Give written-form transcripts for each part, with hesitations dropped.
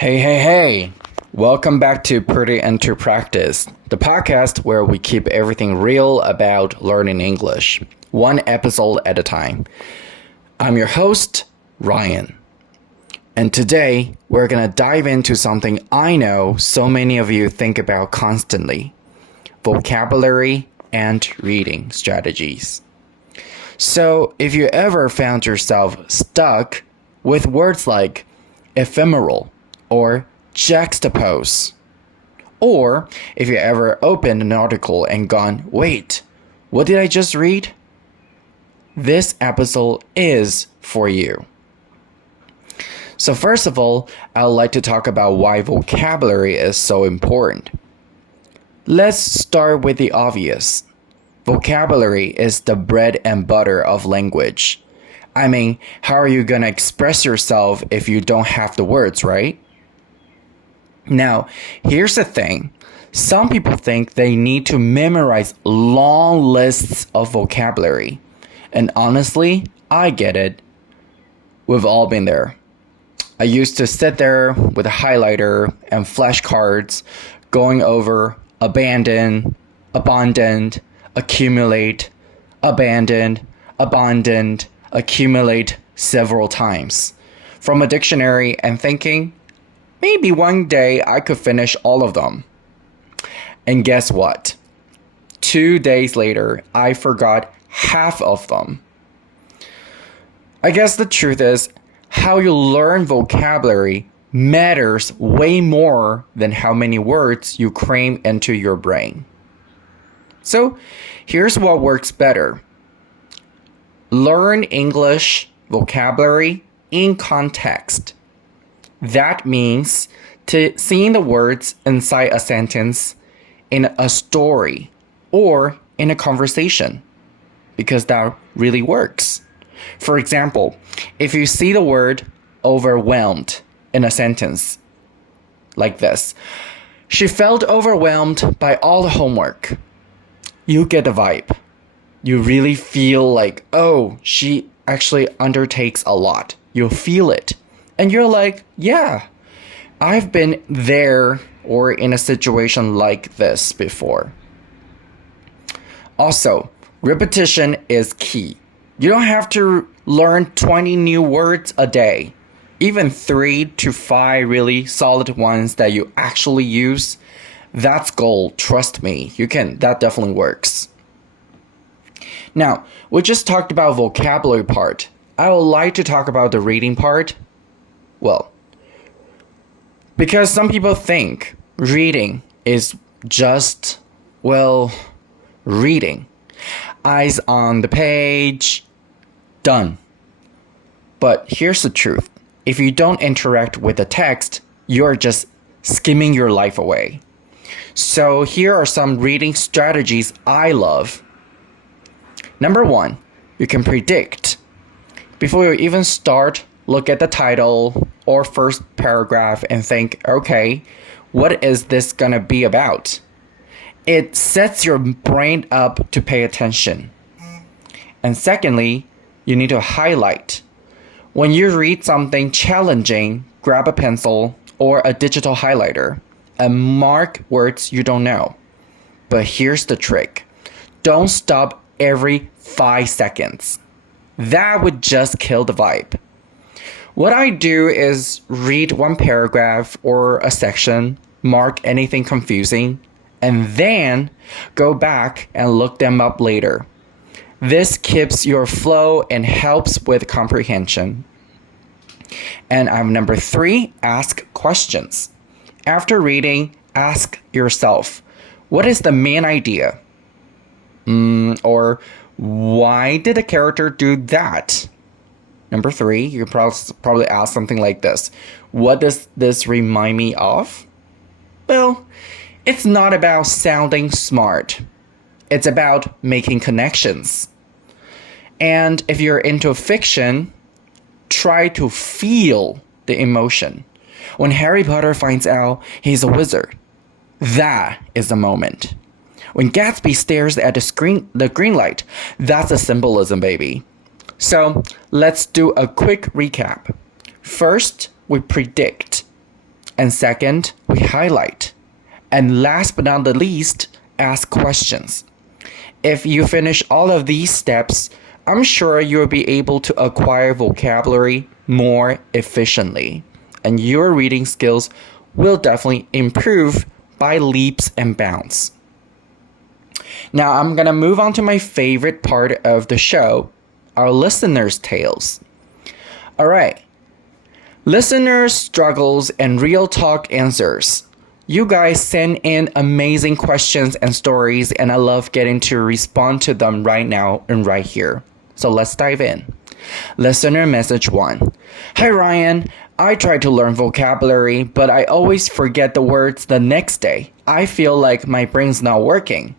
Hey. Welcome back to Pretty Into Practice, the podcast where we keep everything real about learning English, one episode at a time. I'm your host, Ryan. And today, we're going to dive into something I know so many of you think about constantly, vocabulary and reading strategies. So, if you ever found yourself stuck with words like ephemeral, or juxtapose. Or if you ever opened an article and gone, wait, what did I just read? This episode is for you. So first of all, I would like to talk about why vocabulary is so important. Let's start with the obvious. Vocabulary is the bread and butter of language. I mean, how are you going to express yourself if you don't have the words, right? Now, here's the thing. Some people think they need to memorize long lists of vocabulary. And honestly, I get it. We've all been there. I used to sit there with a highlighter and flashcards going over abandon, abundant, accumulate, abandoned, abundant, accumulate several times from a dictionary and thinking, maybe one day I could finish all of them. And guess what? 2 days later, I forgot half of them. I guess the truth is, how you learn vocabulary matters way more than how many words you cram into your brain. So, here's what works better. Learn English vocabulary in context. That means seeing the words inside a sentence, in a story, or in a conversation, because that really works. For example, if you see the word overwhelmed in a sentence like this, she felt overwhelmed by all the homework. You get the vibe. You really feel like, oh, she actually undertakes a lot. You feel it. And you're like, yeah, I've been there or in a situation like this before. Also, repetition is key. You don't have to learn 20 new words a day. Even 3 to 5 really solid ones that you actually use, that's gold. Trust me, that definitely works. Now, we just talked about vocabulary part. I would like to talk about the reading part. Well, because some people think reading is just, reading. Eyes on the page, done. But here's the truth. If you don't interact with the text, you're just skimming your life away. So here are some reading strategies I love. Number 1, you can predict. Before you even start, look at the title or first paragraph and think, okay, what is this gonna be about? It sets your brain up to pay attention. And secondly, you need to highlight. When you read something challenging, grab a pencil or a digital highlighter and mark words you don't know. But here's the trick. Don't stop every 5 seconds. That would just kill the vibe. What I do is read one paragraph or a section, mark anything confusing, and then go back and look them up later. This keeps your flow and helps with comprehension. And number 3, ask questions. After reading, ask yourself, what is the main idea? Or why did the character do that? Number 3, you could probably ask something like this. What does this remind me of? Well, it's not about sounding smart. It's about making connections. And if you're into fiction, try to feel the emotion. When Harry Potter finds out he's a wizard, that is the moment. When Gatsby stares at the green light, that's a symbolism, baby. So let's do a quick recap. First, we predict. And second, we highlight. And last but not the least, ask questions. If you finish all of these steps, I'm sure you'll be able to acquire vocabulary more efficiently. And your reading skills will definitely improve by leaps and bounds. Now I'm going to move on to my favorite part of the show, our listeners' tales. All right. Listeners' struggles and real talk answers. You guys send in amazing questions and stories, and I love getting to respond to them right now and right here. So let's dive in. Listener message 1. Hi Ryan, I try to learn vocabulary, but I always forget the words the next day. I feel like my brain's not working.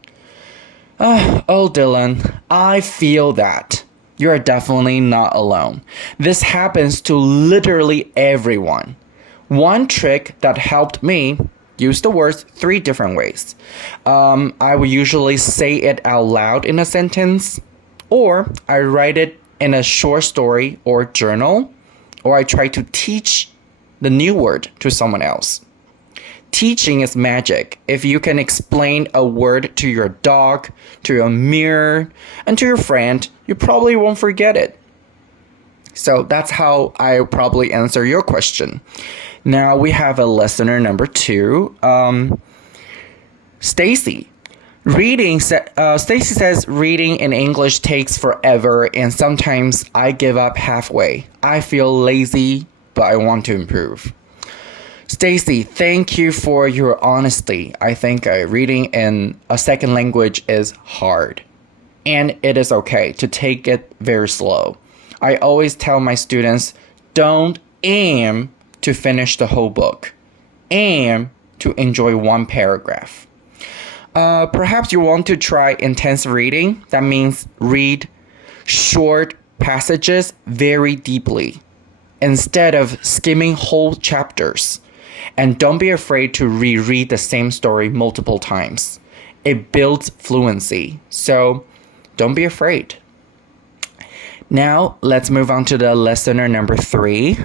Oh Dylan, I feel that. You're definitely not alone. This happens to literally everyone. One trick that helped me, use the words 3 different ways. I will usually say it out loud in a sentence, or I write it in a short story or journal, or I try to teach the new word to someone else. Teaching is magic. If you can explain a word to your dog, to your mirror, and to your friend, you probably won't forget it. So that's how I probably answer your question. Now we have a listener number 2, Stacy. Stacy says reading in English takes forever and sometimes I give up halfway. I feel lazy, but I want to improve. Stacy, thank you for your honesty. I think reading in a second language is hard. And it is okay to take it very slow. I always tell my students, don't aim to finish the whole book. Aim to enjoy one paragraph. Perhaps you want to try intense reading. That means read short passages very deeply instead of skimming whole chapters. And don't be afraid to reread the same story multiple times. It builds fluency. So don't be afraid. Now, let's move on to the listener number 3.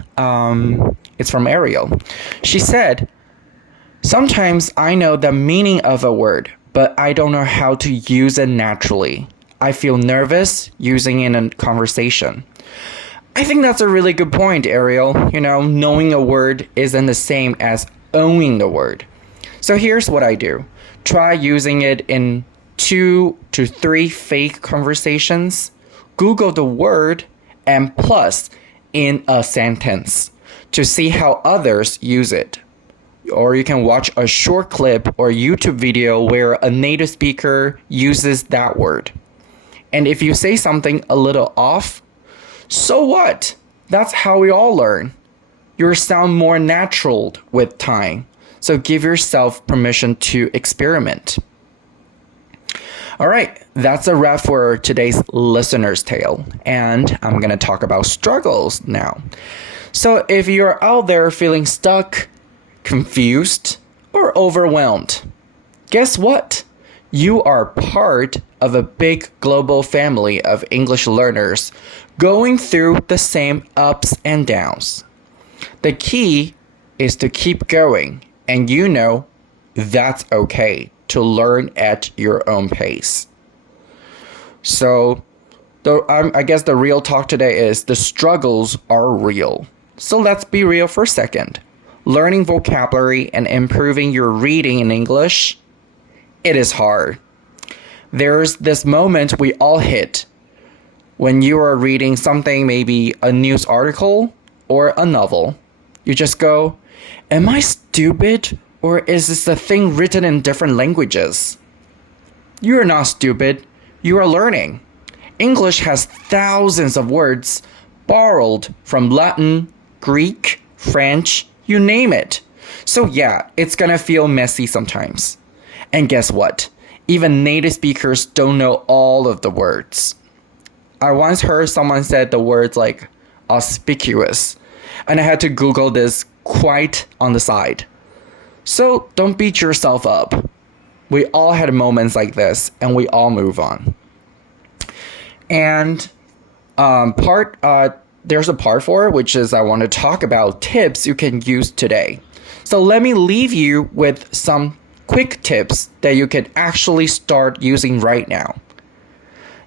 It's from Ariel. She said, sometimes I know the meaning of a word, but I don't know how to use it naturally. I feel nervous using it in a conversation. I think that's a really good point, Ariel. Knowing a word isn't the same as owning the word. So here's what I do. Try using it in 2 to 3 fake conversations. Google the word and plus in a sentence to see how others use it. Or you can watch a short clip or YouTube video where a native speaker uses that word. And if you say something a little off, so what? That's how we all learn. You sound more natural with time. So give yourself permission to experiment. All right, that's a wrap for today's listener's tale. And I'm going to talk about struggles now. So if you're out there feeling stuck, confused, or overwhelmed, guess what? You are part of a big global family of English learners going through the same ups and downs. The key is to keep going, and that's okay to learn at your own pace. So, I guess the real talk today is the struggles are real. So let's be real for a second. Learning vocabulary and improving your reading in English, it is hard. There's this moment we all hit when you are reading something, maybe a news article or a novel. You just go, am I stupid? Or is this a thing written in different languages? You are not stupid. You are learning. English has thousands of words borrowed from Latin, Greek, French, you name it. So yeah, it's gonna feel messy sometimes. And guess what? Even native speakers don't know all of the words. I once heard someone said the words like auspicious, and I had to Google this quite on the side. So don't beat yourself up. We all had moments like this, and we all move on. And there's a part 4, which is I want to talk about tips you can use today. So let me leave you with some quick tips that you can actually start using right now.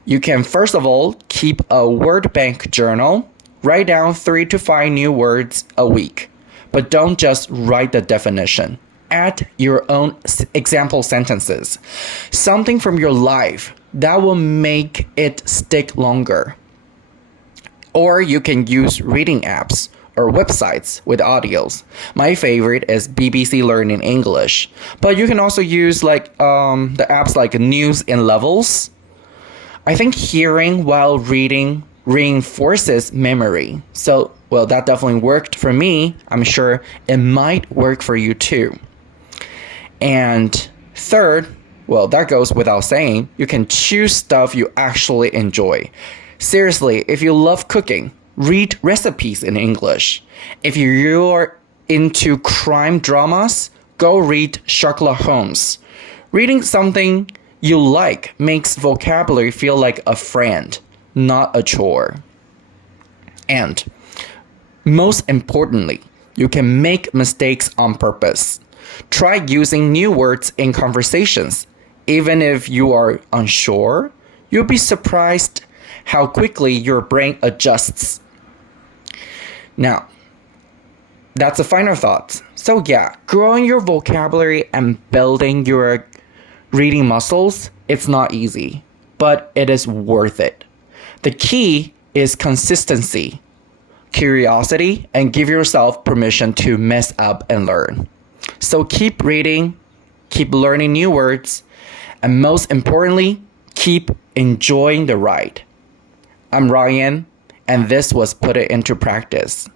You can first of all keep a word bank journal. Write down 3 to 5 new words a week, but don't just write the definition. Add your own example sentences, something from your life that will make it stick longer. Or you can use reading apps or websites with audios. My favorite is BBC Learning English, but you can also use the apps like News in Levels. I think hearing while reading reinforces memory. So, that definitely worked for me. I'm sure it might work for you too. And third, that goes without saying, you can choose stuff you actually enjoy. Seriously, if you love cooking, read recipes in English. If you're into crime dramas, go read Sherlock Holmes. Reading something you like makes vocabulary feel like a friend, not a chore. And most importantly, you can make mistakes on purpose. Try using new words in conversations. Even if you are unsure, you'll be surprised how quickly your brain adjusts. Now, that's the final thought. So growing your vocabulary and building your reading muscles, it's not easy, but it is worth it. The key is consistency, curiosity, and give yourself permission to mess up and learn. So keep reading, keep learning new words, and most importantly, keep enjoying the ride. I'm Ryan, and this was Put It Into Practice.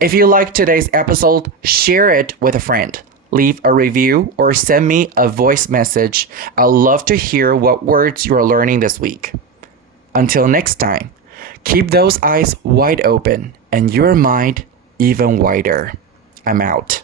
If you liked today's episode, share it with a friend. Leave a review or send me a voice message. I'd love to hear what words you are learning this week. Until next time, keep those eyes wide open and your mind even wider. I'm out.